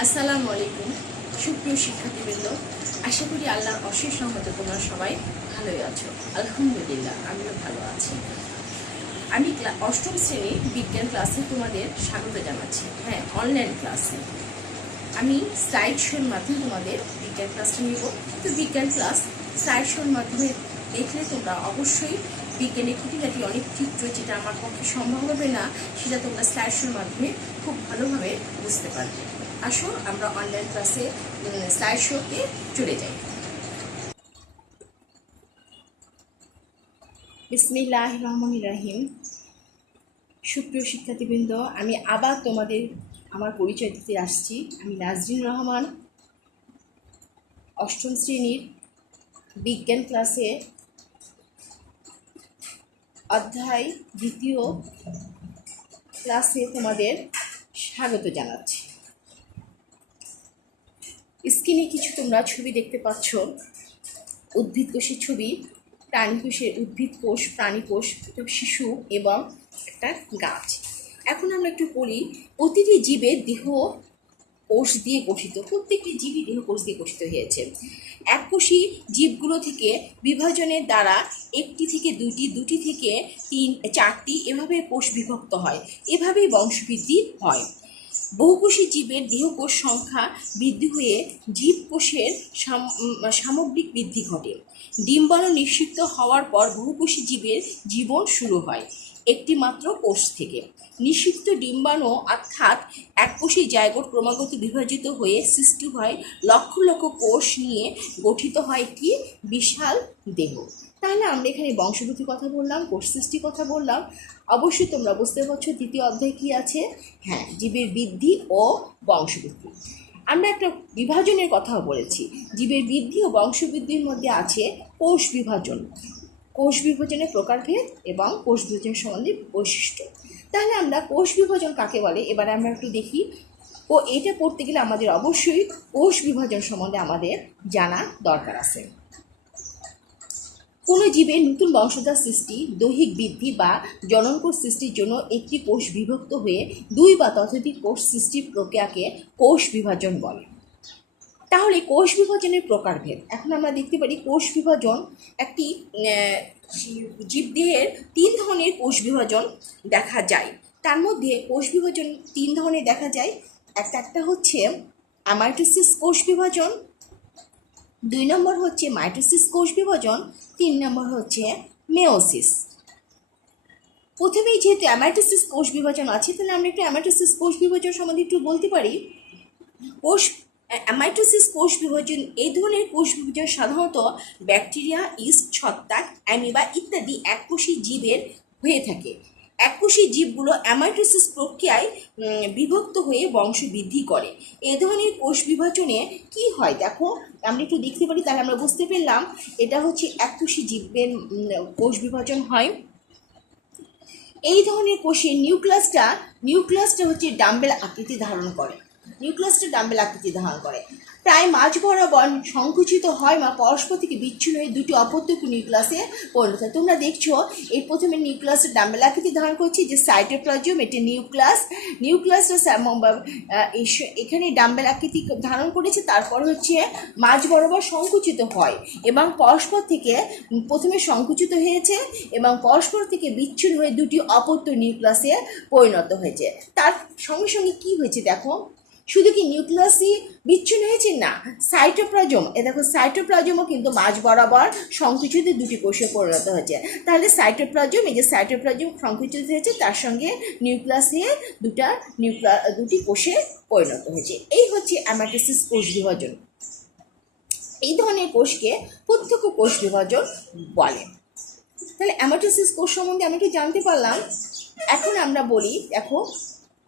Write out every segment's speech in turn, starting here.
আসসালামু আলাইকুম সুপ্রিয় শিক্ষার্থীবৃন্দ, আশা করি আল্লাহর অশেষ রহমতে তোমরা সবাই ভালোই আছো। আলহামদুলিল্লাহ আমিও ভালো আছি। আমি অষ্টম শ্রেণীর বিজ্ঞান ক্লাসে তোমাদের স্বাগত জানাচ্ছি। হ্যাঁ, অনলাইন ক্লাসে আমি স্লাইড শোর মাধ্যমে তোমাদের বিজ্ঞান ক্লাসটা নেব। তো বিজ্ঞান ক্লাস স্লাইড শোর মাধ্যমে দেখলে তোমরা অবশ্যই বিজ্ঞানের খুঁটিনাটি অনেক চিত্র, যেটা আমার পক্ষে সম্ভব হবে না, সেটা তোমরা স্লাইড শোর মাধ্যমে খুব ভালোভাবে বুঝতে পারবে। আসো আমরা অনলাইন ক্লাসে স্লাইড শোতে চলে যাই। বিসমিল্লাহির রহমানির রহিম। সুপ্রিয় শিক্ষার্থীবৃন্দ, আমি আবার তোমাদের আমার পরিচয় দিতে আসছি। আমি নাজরিন রহমান, অষ্টম শ্রেণীর বিজ্ঞান ক্লাসে অধ্যায় দ্বিতীয় ক্লাসে তোমাদের স্বাগত জানাচ্ছি। স্ক্রিনে কিছু তোমরা ছবি দেখতে পাচ্ছ, উদ্ভিদ কোষের ছবি, প্রাণী কোষের, উদ্ভিদ কোষ, প্রাণী কোষ, শিশু এবং একটা গাছ। এখন আমরা একটু পড়ি। প্রতিটি জীবের দেহ কোষ দিয়ে গঠিত, প্রত্যেকটি জীবই দেহ কোষ দিয়ে গঠিত হয়েছে। এককোষী জীবগুলো থেকে বিভাজনের দ্বারা একটি থেকে দুটি, দুটি থেকে তিন, চারটি এভাবে কোষ বিভক্ত হয়। এভাবেই বংশবৃদ্ধি হয়। বহুকোষী জীবের দেহকোষ সংখ্যা বৃদ্ধি হয়ে জীবকোষের সামগ্রিক বৃদ্ধি ঘটে। ডিম্বাণু নিঃসৃত হওয়ার পর বহুকোষী জীবের জীবন শুরু হয় একটি মাত্র কোষ থেকে। নিষিক্ত ডিম্বাণু অর্থাৎ এককোষী জায়গোট ক্রমাগত বিভাজিত হয়ে সৃষ্টি হয় লক্ষ লক্ষ কোষ নিয়ে গঠিত হয় একটি বিশাল দেহ। তাহলে আমরা এখানে বংশবৃদ্ধির কথা বললাম, কোষ সৃষ্টির কথা বললাম। অবশ্যই তোমরা বুঝতে পারছো দ্বিতীয় অধ্যায় কী আছে। হ্যাঁ, জীবের বৃদ্ধি ও বংশবৃদ্ধি। আমরা একটা বিভাজনের কথাও বলেছি। জীবের বৃদ্ধি ও বংশবৃদ্ধির মধ্যে আছে কোষ বিভাজন, কোষ বিভাজনের প্রকারভেদ এবং কোষ বিভাজন সম্বন্ধে বৈশিষ্ট্য। তাহলে আমরা কোষ বিভাজন কাকে বলে এবার আমরা একটু দেখি। ও এটা পড়তে গেলে আমাদের অবশ্যই কোষ বিভাজন সম্বন্ধে আমাদের জানা দরকার আছে। কোনো জীবের নতুন বংশধর সৃষ্টি, দৈহিক বৃদ্ধি বা জননকোষ সৃষ্টির জন্য একটি কোষ বিভক্ত হয়ে দুই বা ততোধিক কোষ সৃষ্টির প্রক্রিয়াকে কোষ বিভাজন বলে। তাহলে কোষ বিভাজনের প্রকারভেদ এখন আমরা দেখতে পারি। কোষ বিভাজন একটি জীবদেহের তিন ধরনের কোষ বিভাজন দেখা যায়। তার মধ্যে কোষ বিভাজন তিন ধরনের দেখা যায়। একটা হচ্ছে অ্যামাইটোসিস কোষ বিভাজন, দুই নম্বর হচ্ছে মাইটোসিস কোষ বিভাজন, তিন নম্বর হচ্ছে মেয়োসিস। প্রথমেই যেহেতু অ্যামাইটোসিস কোষ বিভাজন আছে, তাহলে আমরা একটু অ্যামাইটোসিস কোষ বিভাজন সম্বন্ধে একটু বলতে পারি। অ্যামাইটোসিস কোষ বিভাজন, এই ধরনের কোষ বিভাজন সাধারণত ব্যাকটেরিয়া, ইস্ট, ছত্রাক, অ্যামিবা ইত্যাদি এককোষী জীবের হয়ে থাকে। এককোষী জীবগুলো অ্যামাইটোসিস প্রক্রিয়ায় বিভক্ত হয়ে বংশ বৃদ্ধি করে। এ ধরনের কোষ বিভাজনে কি হয় দেখো, আমরা একটু দেখতে পারি, তাহলে আমরা বুঝতে পারলাম এটা হচ্ছে এককোষী জীবের কোষ বিভাজন হয়। এই ধরনের কোষের নিউক্লিয়াসটা হচ্ছে ডাম্বেল আকৃতি ধারণ করে। নিউক্লিয়াসটা ডাম্বেল আকৃতি ধারণ করে, প্রায় মাঝ বরাবর সংকুচিত হয় বা পরস্পর থেকে বিচ্ছিন্ন হয়ে দুটি অপত্যক নিউক্লিয়াসে পরিণত হয়। তোমরা দেখছো এই প্রথমে নিউক্লিয়াসের ডাম্বেল আকৃতি ধারণ করছে, যে সাইটোপ্লাজম, এটি নিউক্লিয়াসটা এখানে ডাম্বেল আকৃতি ধারণ করেছে। তারপর হচ্ছে মাঝ বরাবর সংকুচিত হয় এবং পরস্পর থেকে প্রথমে সংকুচিত হয়েছে এবং পরস্পর থেকে বিচ্ছিন্ন হয়ে দুটি অপত্য নিউক্লিয়াসে পরিণত হয়েছে। তার সঙ্গে সঙ্গে কি হয়েছে দেখো, শুধু কি নিউক্লিয়াসই বিচ্ছিন্ন হয়েছে না, সাইটোপ্লাজম, দেখো সাইটোপ্লাজমও কিন্তু মাঝ বরাবর সংকুচিত দুটি কোষে পরিণত হয়েছে। তাহলে সাইটোপ্লাজম, এই যে সাইটোপ্লাজম সংকুচিত হয়েছে, তার সঙ্গে নিউক্লিয়াসে দুটি কোষে পরিণত হয়েছে। এই হচ্ছে অ্যামাইটোসিস কোষ বিভাজন। এই ধরনের কোষকে প্রত্যক্ষ কোষ বিভাজন বলে। তাহলে অ্যামাইটোসিস কোষ সম্বন্ধে আমি একটু জানতে পারলাম। এখন আমরা বলি দেখো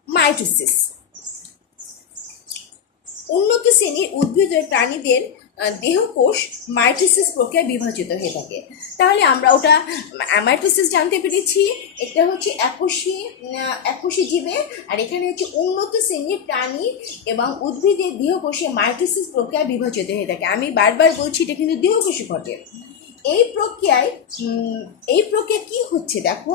মাইটোসিস। উন্নত শ্রেণীর উদ্ভিদ ও প্রাণীদের দেহকোষ মাইটোসিস প্রক্রিয়ায় বিভাজিত হয়ে থাকে। তাহলে আমরা ওটা মাইটোসিস জানতে পেরেছি, এটা হচ্ছে এককোষী জীবে, আর এখানে হচ্ছে উন্নত শ্রেণীর প্রাণী এবং উদ্ভিদের দেহকোষে মাইটোসিস প্রক্রিয়ায় বিভাজিত হয়ে থাকে। আমি বারবার বলছি এটা কিন্তু দেহকোষে ঘটে। এই প্রক্রিয়া কি হচ্ছে দেখো,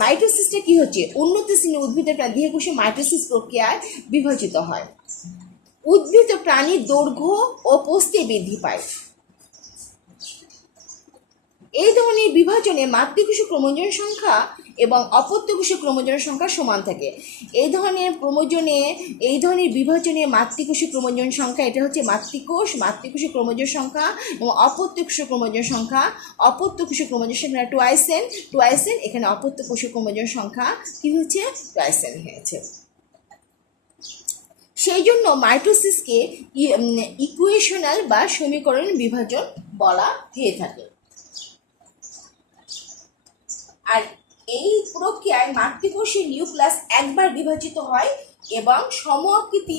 মাইটোসিসটা কি হচ্ছে, উন্নত শ্রেণীর উদ্ভিদের প্রাণ দেহকোষে মাইটোসিস প্রক্রিয়ায় বিভাজিত হয়। উদ্ভিদ ও প্রাণীর দৈর্ঘ্য ও প্রস্থে বৃদ্ধি পায়। এই ধরনের বিভাজনে মাতৃকোষীয় ক্রোমোজোম সংখ্যা এবং অপত্যকোষীয় ক্রোমোজোমের সংখ্যা সমান থাকে। এই ধরনের বিভাজনে মাতৃকোষীয় ক্রোমোজোম সংখ্যা, এটা হচ্ছে মাতৃকোষীয় ক্রোমোজোম সংখ্যা এবং অপত্যকোষীয় ক্রোমোজোম সংখ্যা। অপত্যকোষীয় ক্রোমোজোম সংখ্যা টুয়াইসেন, এখানে অপত্যকোষীয় ক্রোমোজোম সংখ্যা কি হচ্ছে, টুয়াইসেন হয়েছে। সেই জন্য মাইটোসিসকে ইকুয়েশনাল বা সমীকরণ বিভাজন বলা হয়ে থাকে। আর এই প্রক্রিয়ায় মাতৃকোষীয় নিউক্লিয়াস একবার বিভাজিত হয় এবং সম-আকৃতি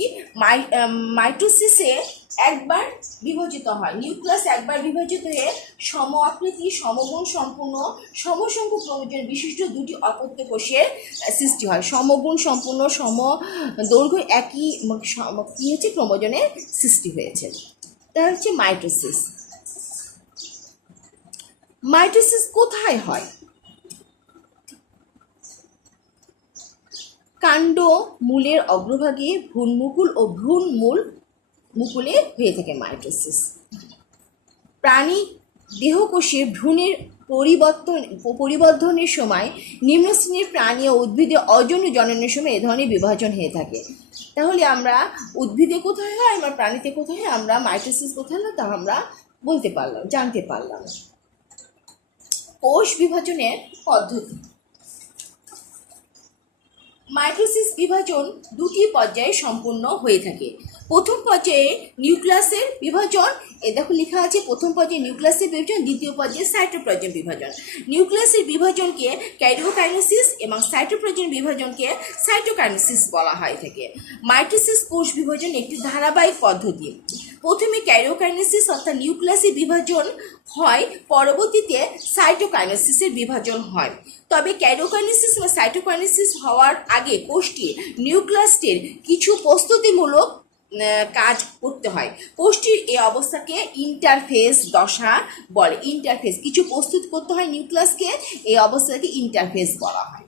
মাইটোসিসে একবার বিভাজিত হয়। নিউক্লিয়াস একবার বিভাজিত হয়ে সম-আকৃতি, সমগুণ সম্পূর্ণ, সমসংখ্যক ক্রোমোজোম বিশিষ্ট দুটি অপত্য কোষের সৃষ্টি হয়। সমগুণ সম্পূর্ণ, সম দৈর্ঘ্য একই কি হচ্ছে, ক্রোমোজোমের সৃষ্টি হয়েছে। তা হচ্ছে মাইটোসিস। মাইটোসিস কোথায় হয়? কাণ্ড মূলের অগ্রভাগে ভ্রূণমুকুল ও মুকুলে হয়ে থাকে মাইটোসিস। প্রাণী দেহকোষে ভ্রূণের পরিবর্ধনের সময় নিম্ন শ্রেণীর প্রাণী ও উদ্ভিদে অযৌন জননের সময় এ ধরনের বিভাজন হয়ে থাকে। তাহলে আমরা উদ্ভিদে কোথায় হয়, আমরা প্রাণীতে কোথায় হয়, আমরা মাইটোসিস কোথায় হয় তা আমরা জানতে পারলাম। কোষ বিভাজনের পদ্ধতি। মাইটোসিস বিভাজন দুটি পর্যায়ে সম্পূর্ণ হয়ে থাকে। প্রথম পর্যায়ে নিউক্লিয়াসের বিভাজন, দেখো লেখা আছে প্রথম পর্যায়ে নিউক্লিয়াসের বিভাজন, দ্বিতীয় পর্যায়ে সাইটোপ্লাজম বিভাজন। নিউক্লিয়াসের বিভাজনকে ক্যারিওকাইনেসিস এবং সাইটোপ্লাজম বিভাজনকে সাইটোকাইনেসিস বলা হয় থাকে। মাইটোসিস কোষ বিভাজন একটি ধারাবাহিক পদ্ধতি। প্রথমে ক্যারিওকাইনেসিস অর্থাৎ নিউক্লিয়াসের বিভাজন হয়, পরবর্তীতে সাইটোকাইনেসিসের বিভাজন হয়। তবে ক্যারিওকাইনেসিস এবং সাইটোকাইনেসিস হওয়ার আগে কোষটি নিউক্লিয়াসটির কিছু প্রস্তুতিমূলক কাজ করতে হয়। কোষটির এই অবস্থাকে ইন্টারফেস দশা বলে। ইন্টারফেস, কিছু প্রস্তুত করতে হয় নিউক্লিয়াসকে, এই অবস্থাকে ইন্টারফেস বলা হয়।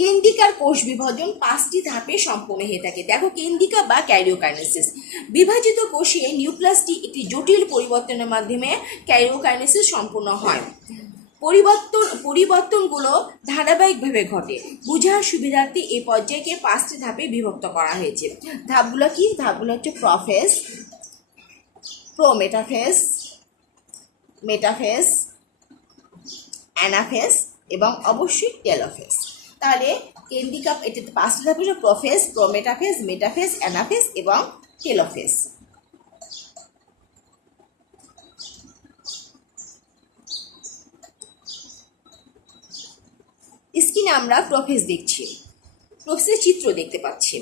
কেন্দ্রিকার কোষ বিভাজন 5টি ধাপে সম্পূর্ণ হয়ে থাকে। দেখো, কেন্দ্রিকা বা ক্যারিওকাইনেসিস। বিভাজিত কোষে নিউক্লিয়াসটি একটি জটিল পরিবর্তনের মাধ্যমে ক্যারিওকাইনেসিস সম্পূর্ণ হয়। পরিবর্তনগুলো ধারাবাহিকভাবে ঘটে। বোঝার সুবিধার্থে এই পর্যায়কে 5টি ধাপে বিভক্ত করা হয়েছে। ধাপগুলো কি? ধাপগুলো হচ্ছে প্রোফেজ, প্রোমেটাফেজ, মেটাফেজ, অ্যানাফেজ এবং অবশ্যই টেলোফেজ। তাহলে কেন্দ্রিকা, এটাতে 5টি ধাপ হচ্ছে প্রোফেজ, প্রোমেটাফেজ, মেটাফেজ, অ্যানাফেজ এবং টেলোফেজ। স্ক্রিনে আমরা প্রোফেজ দেখছি, প্রোফেজের চিত্র দেখতে পাচ্ছি।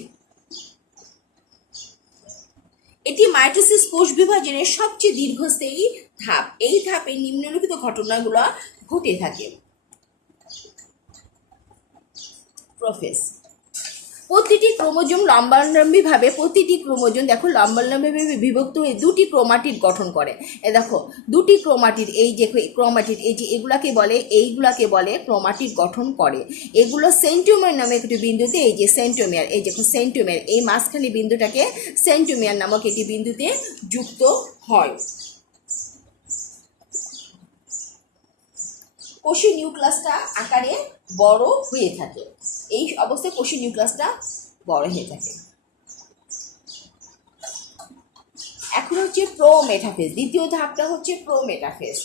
এটি মাইটোসিস কোষ বিভাজনের সবচেয়ে দীর্ঘস্থায়ী ধাপ। এই ধাপে নিম্নলিখিত ঘটনাগুলো ঘটে থাকে। প্রোফেজ। প্রতিটি ক্রোমোজোম লম্বালম্বিভাবে, দেখো লম্বালম্বিভাবে বিভক্ত হয়ে দুটি ক্রোমাটিড গঠন করে। দেখো, দুটি ক্রোমাটিড, এই যে ক্রোমাটিড, এই যে এইগুলাকে বলে ক্রোমাটিড গঠন করে। এগুলো সেন্টোমিয়ার নামে একটি বিন্দুতে, এই যে সেন্টোমিয়ার, এই দেখো সেন্টোমিয়ার, এই মাঝখানে বিন্দুটাকে সেন্টোমিয়ার নামক একটি বিন্দুতে যুক্ত হয়। কোষীয় নিউক্লিয়াসটা আকারে বড় হয়ে থাকে। এই অবস্থায় কোষীয় নিউক্লিয়াসটা বড় হয়ে থাকে। এখন হচ্ছে প্রোমেটাফেজ। দ্বিতীয় ধাপটা হচ্ছে প্রোমেটাফেজ।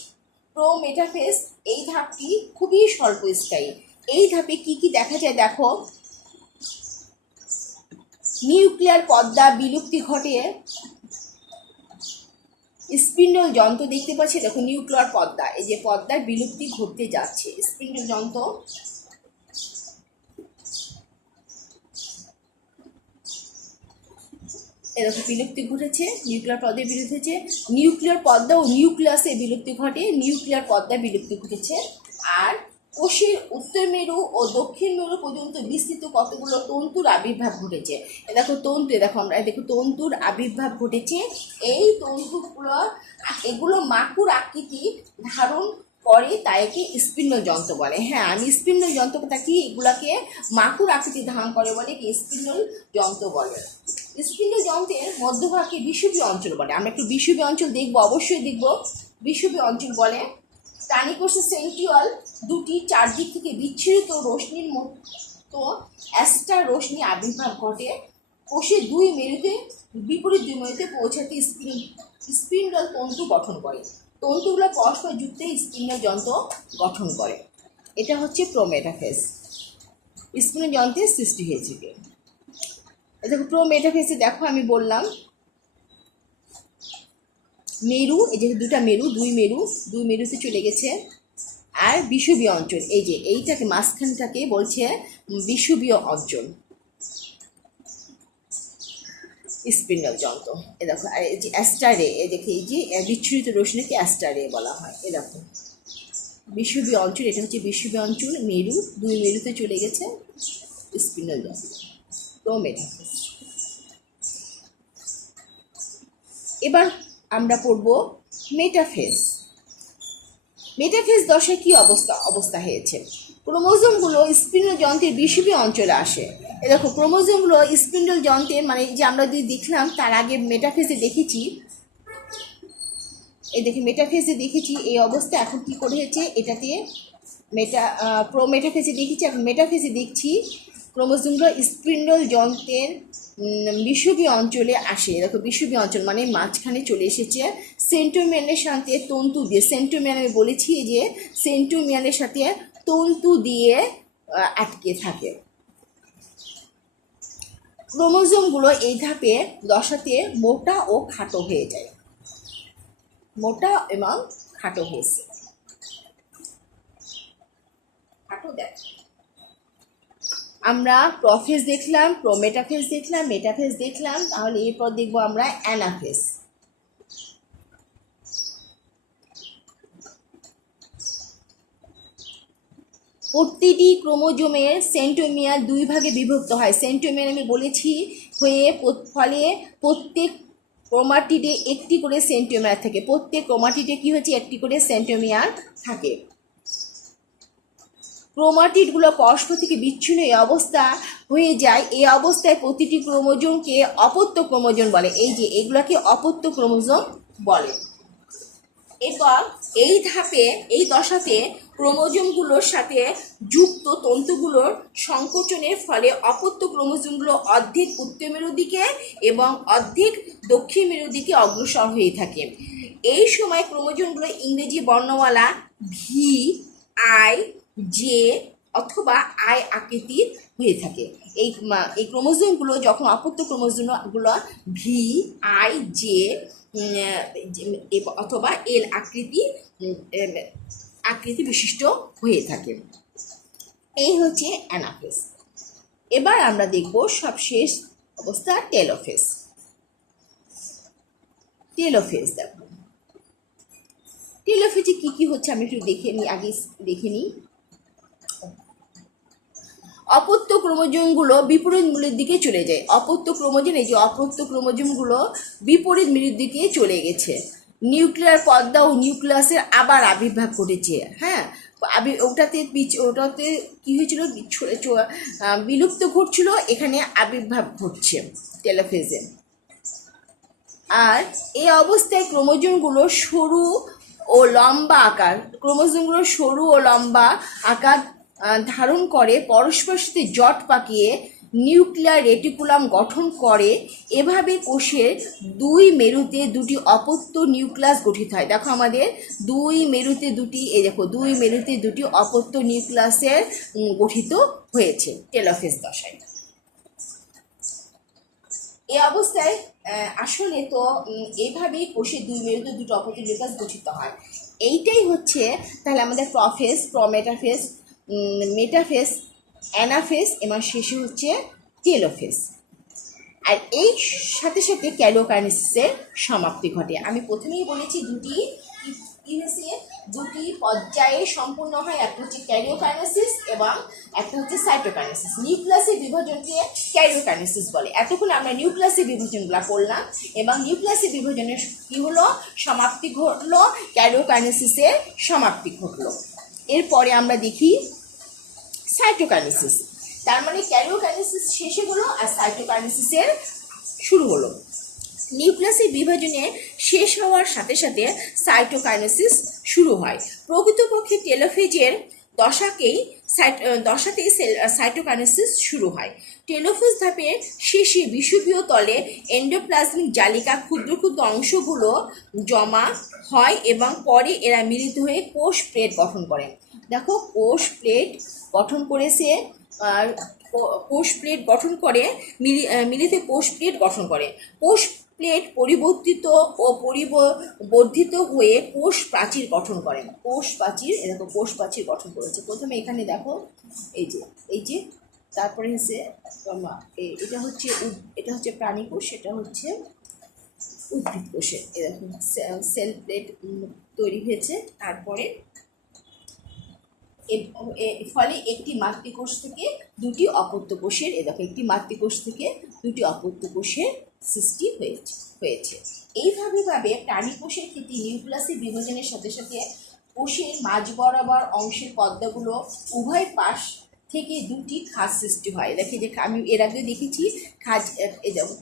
প্রোমেটাফেজ, এই ধাপটি খুবই স্বল্পস্থায়ী। এই ধাপে কি কি দেখা যায় দেখো, নিউক্লিয়ার পর্দা বিলুপ্তি ঘটে। স্পিন্ডল যন্ত্র দেখতে পাচ্ছি, দেখো নিউক্লিয়ার পর্দা, এই যে পর্দার বিলুপ্তি ঘটতে যাচ্ছে। স্পিন্ডল যন্ত্র, এরকম বিলুপ্তি ঘটেছে। নিউক্লিয়ার পর্দায় বিলুপ্তি হয়েছে, নিউক্লিয়ার পর্দা ও নিউক্লিয়াসে বিলুপ্তি ঘটে। নিউক্লিয়ার পর্দা বিলুপ্তি ঘটেছে। আর কোষের উত্তর মেরু ও দক্ষিণ মেরু পর্যন্ত বিস্তৃত কতগুলো তন্তুর আবির্ভাব ঘটেছে। দেখো তন্তু, দেখো আমরা দেখো তন্তুর আবির্ভাব ঘটেছে। এই তন্তুগুলো এগুলো মাকুর আকৃতি ধারণ করে, তাই একে স্পিন্ডল যন্ত্র বলে। হ্যাঁ, আমি স্পিন্ডল যন্ত্রটা কি, এগুলাকে মাকুর আকৃতি ধারণ করে বলে কি স্পিন্ডল যন্ত্র বলে। স্পিন্ডল যন্ত্রের মধ্যভাগকে বিষুবীয় অঞ্চল বলে। আমরা একটু বিষুবীয় অঞ্চল দেখবো, অবশ্যই দেখবো। বিষুবীয় অঞ্চল বলে প্রাণীকোষের সেন্ট্রিওল দুটি চারদিক থেকে বিচ্ছুরিত রশ্মির মতো অ্যাস্টার রশ্মি আবির্ভাব ঘটে। কোষের দুই মেরুতে বিপরীত দুই মেরুতে পৌঁছাতে স্পিন্ডল তন্তু গঠন করে। তন্তুগুলো পরস্পর যুক্ত স্পিন্ডল যন্ত্র গঠন করে। এটা হচ্ছে প্রোমেটাফেজ। স্পিন্ডল যন্ত্রের সৃষ্টি হয়েছে। দেখো প্রোমেটাফেজে দেখো আমি বললাম মেরু, এই যে দুটা মেরু, দুই মেরুতে চলে গেছে। আর বিষুবীয় অঞ্চল, এই যে এইটাকে মাঝখানটাকে বলছে বিষুবীয় অঞ্চল, স্পিন্ডল যন্ত্র। এ দেখো, আর এই যে অ্যাস্টারে, এই দেখে এই যে বিচ্ছুরিত রশ্মিকে অ্যাস্টারে বলা হয়। এ দেখো বিষুবীয় অঞ্চল, এটা হচ্ছে বিষুবীয় অঞ্চল, মেরু, দুই মেরুতে চলে গেছে স্পিন্ডল যন্ত্র, প্রোমেটাফেজ। এবার আমরা পড়ব মেটাফেজ। মেটাফেজ দশায় কি অবস্থা হয়েছে? ক্রোমোজোমগুলো স্পিন্ডল যন্ত্রের বিষুবীয় অঞ্চলে আসে। এ দেখো ক্রোমোজোমগুলো স্পিন্ডল যন্ত্রের, মানে যে আমরা যদি দেখলাম তার আগে মেটাফেজে দেখেছি, এই দেখে মেটাফেজে দেখেছি এই অবস্থা। এখন কি করে হয়েছে এটাতে প্রোমেটাফেজে দেখেছি, এখন মেটাফেজে দেখছি ক্রোমোজোমগুলো স্পিন্ডল যন্ত্রের বিষুবীয় অঞ্চলে আসে। দেখো বিষুবীয় অঞ্চল মানে মাঝখানে চলে এসেছে সেন্ট্রোমিয়ারের সাথে তন্তু দিয়ে। সেন্ট্রোমিয়ার আমি বলেছি যে সেন্ট্রোমিয়ারের সাথে তন্তু দিয়ে আটকে থাকে। ক্রোমোজোমগুলো এই ধাপে দশাতে মোটা ও খাটো হয়ে যায়, মোটা এবং খাটো হয়েছে। খাটো দেখ, আমরা প্রফেজ দেখলাম, প্রোমেটাফেজ দেখলাম, মেটাফেজ দেখলাম, তাহলে এরপর দেখবো আমরা অ্যানাফেজ। প্রতিটি ক্রোমোজোমের সেন্ট্রোমিয়ার দুই ভাগে বিভক্ত হয়। সেন্ট্রোমিয়ার আমি বলেছি ফলে প্রত্যেক ক্রোমাটিডে একটি করে সেন্ট্রোমিয়ার থাকে। প্রত্যেক ক্রোমাটিডে কি হচ্ছে, একটি করে সেন্ট্রোমিয়ার থাকে। ক্রোমাটিডগুলো পরস্পর থেকে বিচ্ছিন্ন এই অবস্থা হয়ে যায়। এই অবস্থায় প্রতিটি ক্রোমোজোমকে অপত্য ক্রোমোজোম বলে। এই যে এগুলোকে অপত্য ক্রোমোজোম বলে। এরপর এই ধাপে, এই দশাতে ক্রোমোজোমগুলোর সাথে যুক্ত তন্তুগুলোর সংকোচনের ফলে অপত্য ক্রোমোজোমগুলো অর্ধেক উত্তর মেরুর দিকে এবং অর্ধেক দক্ষিণ মেরুর দিকে অগ্রসর হয়ে থাকে। এই সময় ক্রোমোজোমগুলো ইংরেজি বর্ণমালা ভি, আই, জে অথবা আই আকৃতির হয়ে থাকে। এই ক্রোমোজোমগুলো যখন অপত্য ক্রোমোজোমগুলো ভি, আই, জে অথবা এল আকৃতি বিশিষ্ট হয়ে থাকে। এই হচ্ছে অ্যানাফেজ। এবার আমরা দেখব সবশেষ অবস্থা টেলোফেজ। টেলোফেজ দেখো, টেলোফেজে কি কি হচ্ছে আমি একটু দেখে নিই। অপত্য ক্রোমোজোমগুলো বিপরীত মেরুর দিকে চলে যায়। অপত্য ক্রোমোজোম, এই যে অপত্য ক্রোমোজোমগুলো বিপরীত মেরুর দিকে চলে গেছে। নিউক্লিয়ার পর্দা ও নিউক্লিয়াসের আবার আবির্ভাব ঘটেছে। হ্যাঁ, ওটাতে কী হয়েছিল, বিলুপ্ত ঘটছিল, এখানে আবির্ভাব ঘটছে টেলোফেজে। আর এই অবস্থায় ক্রোমোজোমগুলো সরু ও লম্বা আকার ধারণ করে, পরস্পর সাথে জট পাকিয়ে নিউক্লিয়ার রেটিকুলাম গঠন করে। এভাবে কোষের দুই মেরুতে দুটি অপত্য নিউক্লিয়াস গঠিত হয়। দেখো আমাদের দুই মেরুতে দুটি অপত্য নিউক্লিয়াসের গঠিত হয়েছে টেলোফেজ দশায়। এই অবস্থায় আসলে তো এইভাবেই কোষের দুই মেরুতে দুটো অপত্য নিউক্লিয়াস গঠিত হয়। এইটাই হচ্ছে তাহলে আমাদের প্রফেজ, প্রোমেটাফেজ, মেটাফেজ, অ্যানাফেজ এবং শেষে হচ্ছে টেলোফেজ। আর এই সাথে সাথে ক্যারিওকাইনেসিসের সমাপ্তি ঘটে। আমি প্রথমেই বলেছি দুটি ক্লিভেজে দুটি পর্যায়ে সম্পূর্ণ হয়, একটা হচ্ছে ক্যারিওকাইনেসিস এবং একটা হচ্ছে সাইটোকাইনেসিস। নিউক্লিয়াসের বিভাজনকে ক্যারিওকাইনেসিস বলে। এতক্ষণ আমরা নিউক্লিয়াসের বিভাজনগুলো করলাম এবং নিউক্লিয়াসের বিভাজনের কি হলো, সমাপ্তি ঘটলো, ক্যারিওকাইনেসিসের সমাপ্তি ঘটলো। এরপরে আমরা দেখি সাইটোকাইনেসিস। তার মানে ক্যারিওকাইনেসিস শেষে হলো আর সাইটোকাইনেসিসের শুরু হলো। নিউক্লিয়াসের বিভাজনে শেষ হওয়ার সাথে সাথে সাইটোকাইনেসিস শুরু হয়। প্রকৃতপক্ষে টেলোফেজের দশাতেই সাইটোকাইনেসিস শুরু হয়। টেলোফেজ ধাপের শেষে বিষুবীয় তলে এন্ডোপ্লাজমিক জালিকা ক্ষুদ্র ক্ষুদ্র অংশগুলো জমা হয় এবং পরে এরা মিলিত হয়ে কোষ প্লেট গঠন করে। দেখো কোষ প্লেট গঠন করেছে, কোষ প্লেট গঠন করে, মিলিত কোষ প্লেট গঠন করে। কোষ প্লেট পরিবর্তিত ও পরিবর্ধিত হয়ে কোষ প্রাচীর গঠন করে। কোষ প্রাচীর, এরকম কোষ প্রাচীর গঠন করেছে। প্রথমে এখানে দেখো এই যে তারপরে হচ্ছে এটা হচ্ছে প্রাণী কোষ, এটা হচ্ছে উদ্ভিদ কোষের এরকম সেল প্লেট তৈরি হয়েছে। তারপরে ফলে একটি মাতৃকোষ থেকে দুটি অপত্য কোষের, একটি মাতৃকোষ থেকে দুটি অপত্য কোষের সৃষ্টি হয়েছে। এইভাবে প্রাণী কোষের ক্ষেত্রে নিউক্লিয়াসের বিভাজনের সাথে সাথে কোষের মাঝ বরাবর অংশের পর্দাগুলো উভয় পাশ থেকে দুটি খাঁজ সৃষ্টি হয়। দেখি যে আমি এর আগেও দেখেছি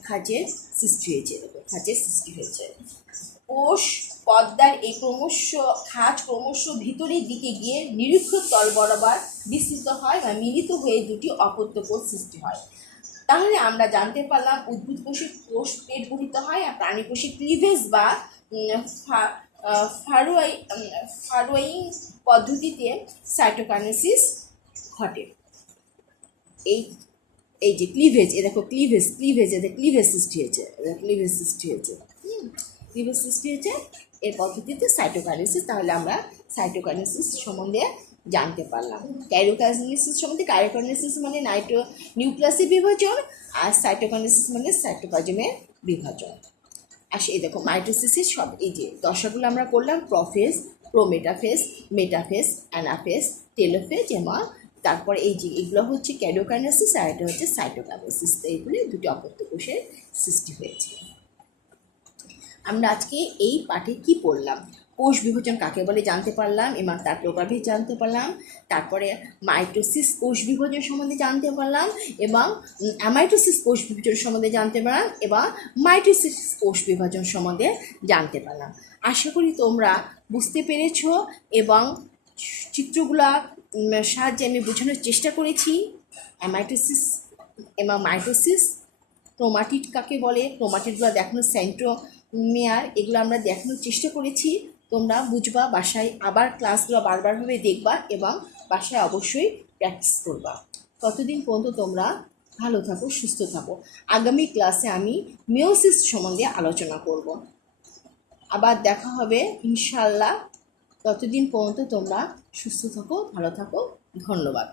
খাঁজের সৃষ্টি হয়েছে। কোষ পর্দার এই ক্রমশ ভিতরের দিকে গিয়ে নিরীক্ষক তল বরাবর বিস্তৃত হয় বা মিলিত হয়ে দুটি অপত্য কোষ সৃষ্টি হয়। তাহলে আমরা জানতে পারলাম উদ্ভিদ কোষে কোষ প্লেট গঠিত হয় আর প্রাণী কোষে ক্লিভেজ বা ফারোয়িং পদ্ধতিতে সাইটোকাইনেসিস ঘটে। এই যে ক্লিভেজ, দেখো ক্লিভেজ সৃষ্টি হয়েছে, ক্লিভেজ সৃষ্টি হয়েছে এর পদ্ধতিতে সাইটোকাইনেসিস। তাহলে আমরা সাইটোকাইনেসিস সম্বন্ধে জানতে পারলাম। ক্যারিওকাইনেসিস সম্বন্ধে, ক্যারিওকাইনেসিস মানে নিউক্লিয়াসের বিভাজন আর সাইটোকাইনেসিস মানে সাইটোপ্লাজমের বিভাজন। এই দেখো মাইটোসিসের সব এই যে দশাগুলো আমরা করলাম, prophase, prometaphase, metaphase, anaphase, telophase এবং তারপরে এই যে এগুলো হচ্ছে ক্যারিওকাইনেসিস আর এটা হচ্ছে সাইটোকাইনেসিস। এইগুলি দুটি অপত্য কোষের সৃষ্টি হয়েছে। আমরা আজকে এই পাঠে কি পড়লাম, কোষ বিভাজন কাকে বলে জানতে পারলাম এবং তার প্রভাবে জানতে পারলাম। তারপরে মাইটোসিস কোষ বিভাজন সম্বন্ধে জানতে পারলাম এবং অ্যামাইটোসিস কোষ বিভাজন সম্বন্ধে জানতে পারলাম এবং মাইটোসিস কোষ বিভাজন সম্বন্ধে জানতে পারলাম। আশা করি তোমরা বুঝতে পেরেছ এবং চিত্রগুলা সাহায্যে আমি বোঝানোর চেষ্টা করেছি। অ্যামাইটোসিস এবং মাইটোসিস, ক্রোমাটিড কাকে বলে, ক্রোমাটিডগুলো দেখানোর সেন্ট্রোমিয়ার, এগুলো আমরা দেখানোর চেষ্টা করেছি। তোমরা বুঝবা, বাসায় আবার ক্লাসগুলো বারবারভাবে দেখবা এবং বাসায় অবশ্যই প্র্যাকটিস করবা। ততদিন পর্যন্ত তোমরা ভালো থাকো, সুস্থ থাকো। আগামী ক্লাসে আমি মিওসিস সম্বন্ধে আলোচনা করব। আবার দেখা হবে ইনশাআল্লাহ। ততদিন পর্যন্ত তোমরা সুস্থ থাকো, ভালো থাকো। ধন্যবাদ।